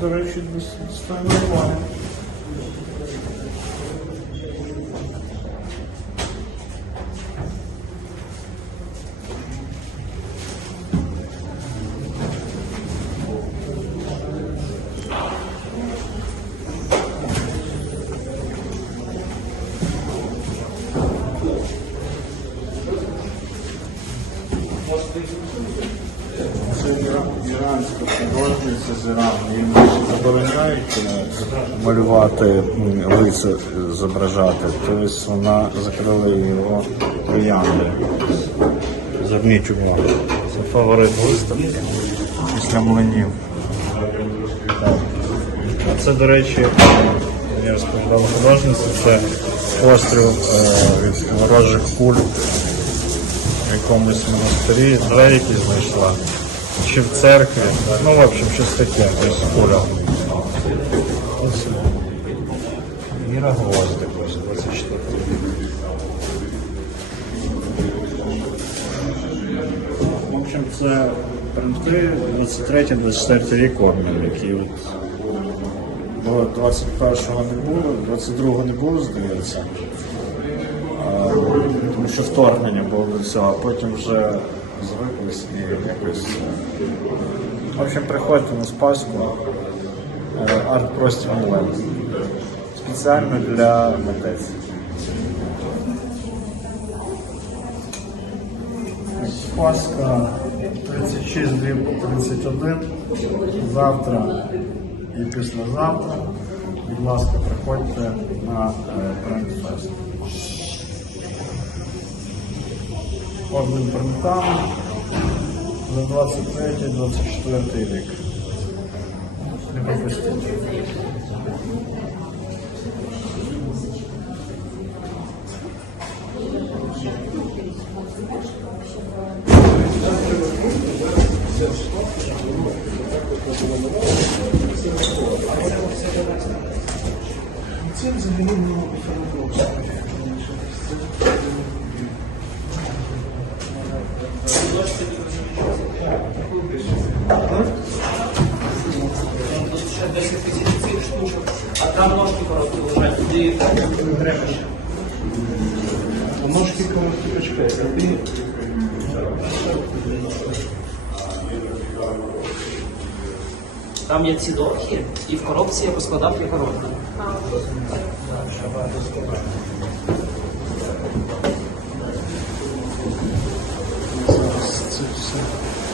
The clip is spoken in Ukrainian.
до речі, дос- достойно уваги. Це іра- іранська художниця з Ірану. Їм ще забороняють малювати м, лиця, е, зображати. Тобто вона закрила його троянди. Зверніть увагу. Це фаворит виставки після млинів. А це, до речі, я розповідав художниця, це постріл е, від ворожих куль в якомусь монастирі, двері знайшла. Чи в церкві. Ну, в общем, щось таке, десь куля. Ось. Іра Гвоздик, ось 24. В общем, це принти 23-24 рік обмін, які от до 21-го не було, 22-го не було, здається. А, Тому що вторгнення було до цього, а потім вже звиклись і якось. е, В общем, приходьте на Спаску е, арт-простір онлайн. Спеціально для митецтв. Спаска 36 дріб 31. Завтра і післязавтра. Будь ласка, приходьте на брендфест. Обмін принтами за 23-24 рік. Не пропустіть. Це взагалі не ще 10 тисяч цих штучок, а там ножки короткі лежать. Ножки короткі почекай, Там є ці довгі, і в коробці я поскладав є короткі. Jesus.